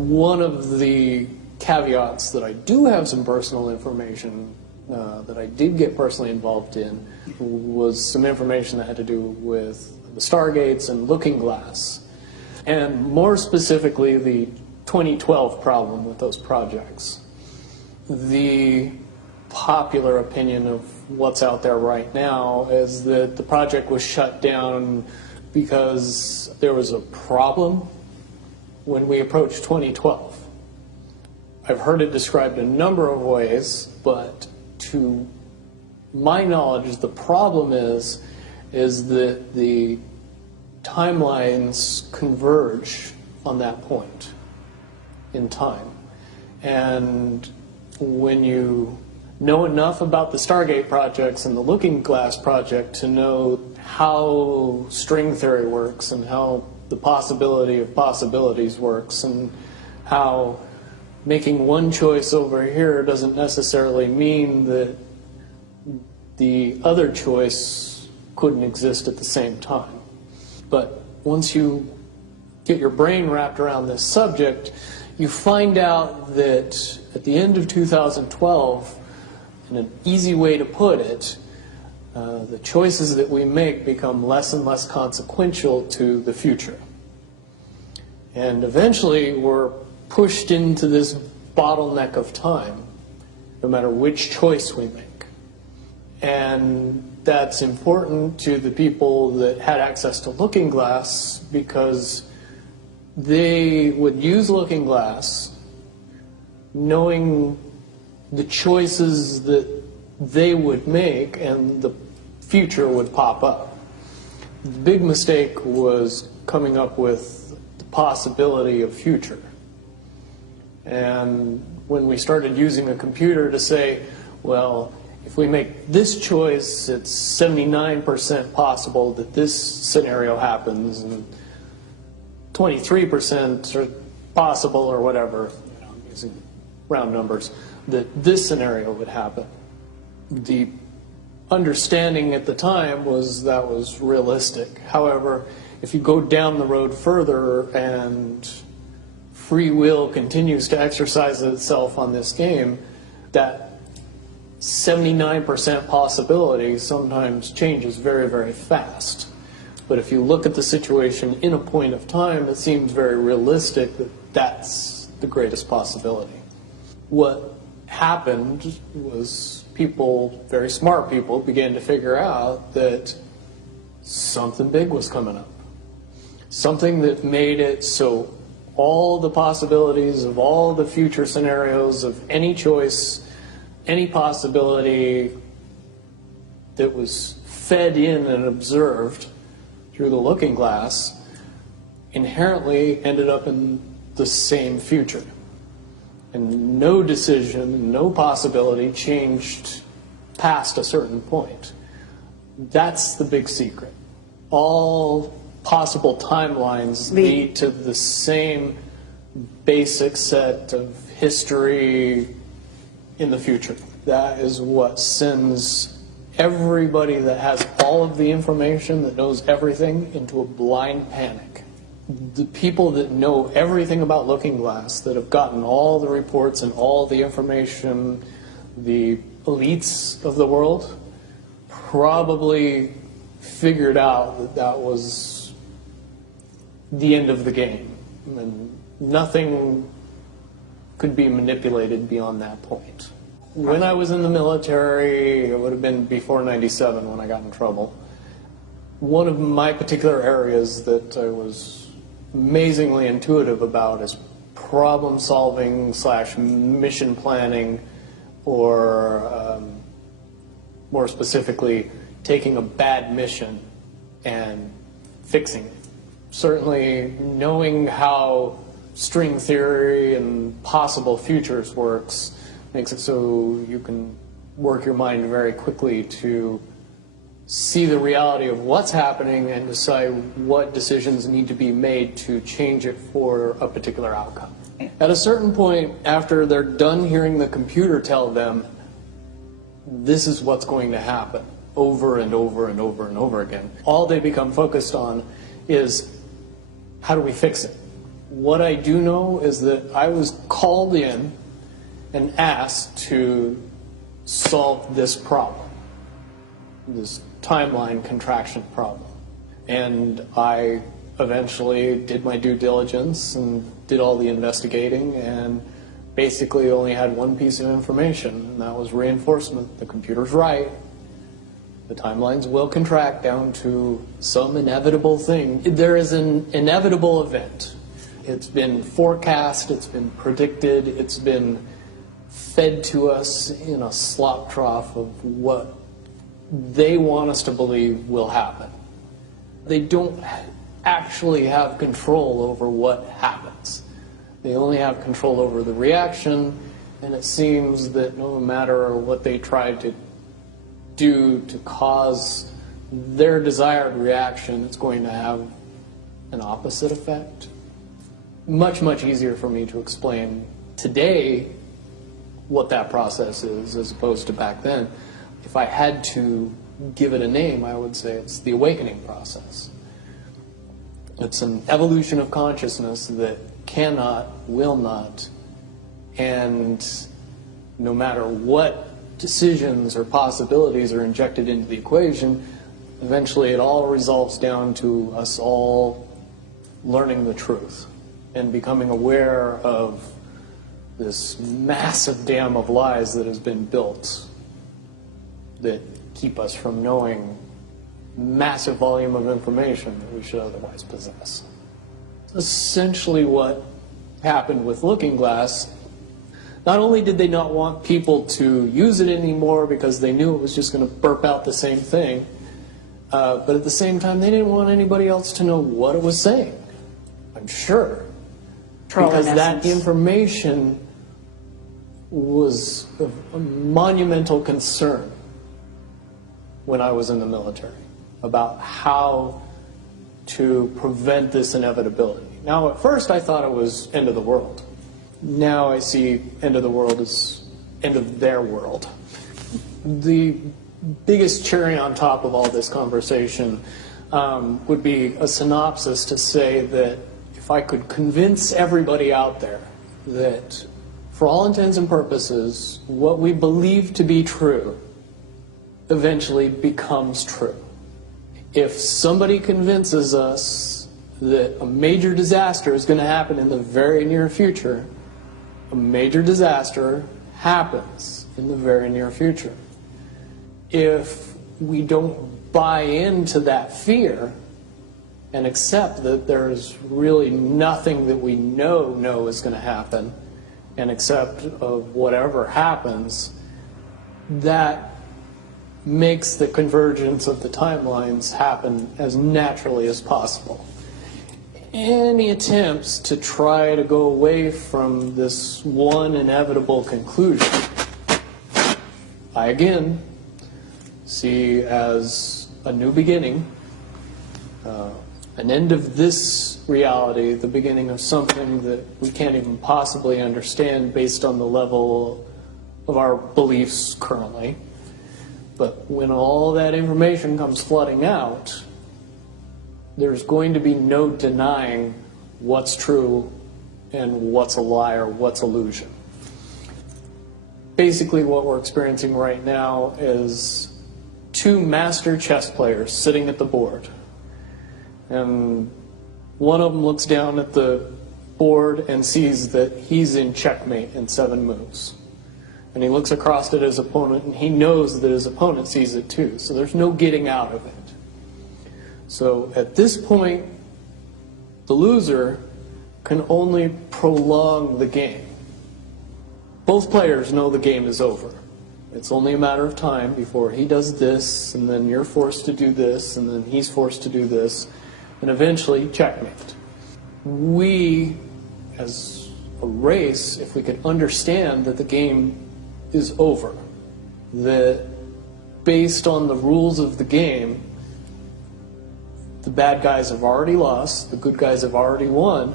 One of the caveats that I do have some personal information that I did get personally involved in was some information that had to do with the Stargates and Looking Glass, and more specifically the 2012 problem with those projects. The popular opinion of what's out there right now is that the project was shut down because there was a problem when we approached 2012. I've heard it described a number of ways, but to my knowledge, the problem is that the timelines converge on that point in time. And when you know enough about the Stargate projects and the Looking Glass project to know how string theory works and how the possibility of possibilities works and how making one choice over here doesn't necessarily mean that the other choice couldn't exist at the same time. But once you get your brain wrapped around this subject, you find out that at the end of 2012, in an easy way to put it, the choices that we make become less and less consequential to the future. And eventually we're pushed into this bottleneck of time, no matter which choice we make. And that's important to the people that had access to Looking Glass because they would use Looking Glass knowing the choices that they would make and the future would pop up. The big mistake was coming up with the possibility of future. And when we started using a computer to say, well, if we make this choice, it's 79% possible that this scenario happens, and 23% are possible, or whatever, using round numbers, that this scenario would happen. The understanding at the time was that was realistic. However, if you go down the road further and free will continues to exercise itself on this game, that 79% possibility sometimes changes very, very fast. But if you look at the situation in a point of time, it seems very realistic that that's the greatest possibility. What happened was people, very smart people, began to figure out that something big was coming up. Something that made it so all the possibilities of all the future scenarios of any choice, any possibility that was fed in and observed through the Looking Glass inherently ended up in the same future. And no decision, no possibility changed past a certain point. That's the big secret. All possible timelines lead to the same basic set of history in the future. That is what sends everybody that has all of the information, that knows everything, into a blind panic. The people that know everything about Looking Glass, that have gotten all the reports and all the information, the elites of the world, probably figured out that that was the end of the game. And nothing could be manipulated beyond that point. When I was in the military, it would have been before '97 when I got in trouble. One of my particular areas that I was amazingly intuitive about is problem solving / mission planning, or more specifically, taking a bad mission and fixing it. Certainly knowing how string theory and possible futures works makes it so you can work your mind very quickly to see the reality of what's happening and decide what decisions need to be made to change it for a particular outcome. At a certain point, after they're done hearing the computer tell them this is what's going to happen over and over and over and over again, all they become focused on is how do we fix it? What I do know is that I was called in and asked to solve this problem, this timeline contraction problem. And I eventually did my due diligence and did all the investigating and basically only had one piece of information, and that was reinforcement. The computer's right. The timelines will contract down to some inevitable thing. There is an inevitable event. It's been forecast, it's been predicted, it's been fed to us in a slop trough of what they want us to believe will happen. They don't actually have control over what happens. They only have control over the reaction, and it seems that no matter what they try to do to cause their desired reaction, it's going to have an opposite effect. Much, much easier for me to explain today what that process is as opposed to back then. If I had to give it a name, I would say it's the awakening process. It's an evolution of consciousness that cannot, will not, and no matter what decisions or possibilities are injected into the equation, eventually it all resolves down to us all learning the truth and becoming aware of this massive dam of lies that has been built that keep us from knowing massive volume of information that we should otherwise possess. Essentially what happened with Looking Glass, not only did they not want people to use it anymore because they knew it was just going to burp out the same thing, but at the same time they didn't want anybody else to know what it was saying, I'm sure. Because that information was of a monumental concern when I was in the military about how to prevent this inevitability. Now, at first I thought it was end of the world. Now I see end of the world as end of their world. The biggest cherry on top of all this conversation would be a synopsis to say that if I could convince everybody out there that for all intents and purposes, what we believe to be true eventually becomes true. If somebody convinces us that a major disaster is going to happen in the very near future, a major disaster happens in the very near future. If we don't buy into that fear and accept that there's really nothing that we know is going to happen, and accept of whatever happens, that makes the convergence of the timelines happen as naturally as possible. Any attempts to try to go away from this one inevitable conclusion, I again see as a new beginning, an end of this reality, the beginning of something that we can't even possibly understand based on the level of our beliefs currently. But when all that information comes flooding out, there's going to be no denying what's true and what's a lie or what's illusion. Basically what we're experiencing right now is two master chess players sitting at the board. And one of them looks down at the board and sees that he's in checkmate in 7 moves. And he looks across at his opponent and he knows that his opponent sees it too. So there's no getting out of it. So at this point, the loser can only prolong the game. Both players know the game is over. It's only a matter of time before he does this, and then you're forced to do this, and then he's forced to do this, and eventually checkmate. We, as a race, if we could understand that the game is over, that based on the rules of the game, the bad guys have already lost, the good guys have already won.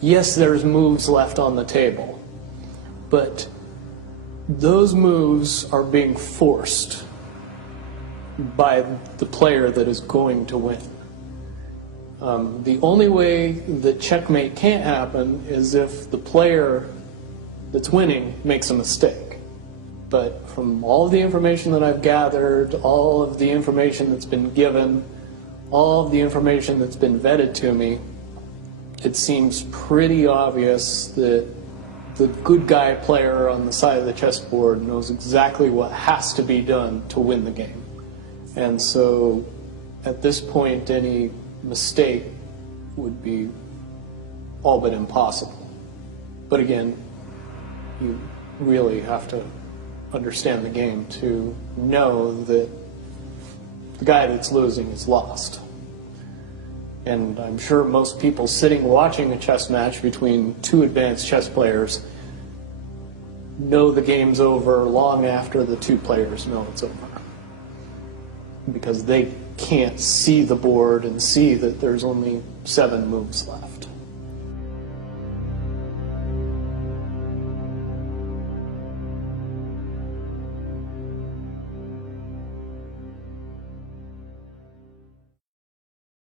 Yes, there's moves left on the table, but those moves are being forced by the player that is going to win. The only way that checkmate can't happen is if the player that's winning makes a mistake. But from all of the information that I've gathered, all of the information that's been given, all of the information that's been vetted to me, it seems pretty obvious that the good guy player on the side of the chessboard knows exactly what has to be done to win the game. And so at this point, any mistake would be all but impossible. But again, you really have to understand the game to know that the guy that's losing is lost. And I'm sure most people sitting watching a chess match between two advanced chess players know the game's over long after the two players know it's over, because they can't see the board and see that there's only 7 moves left.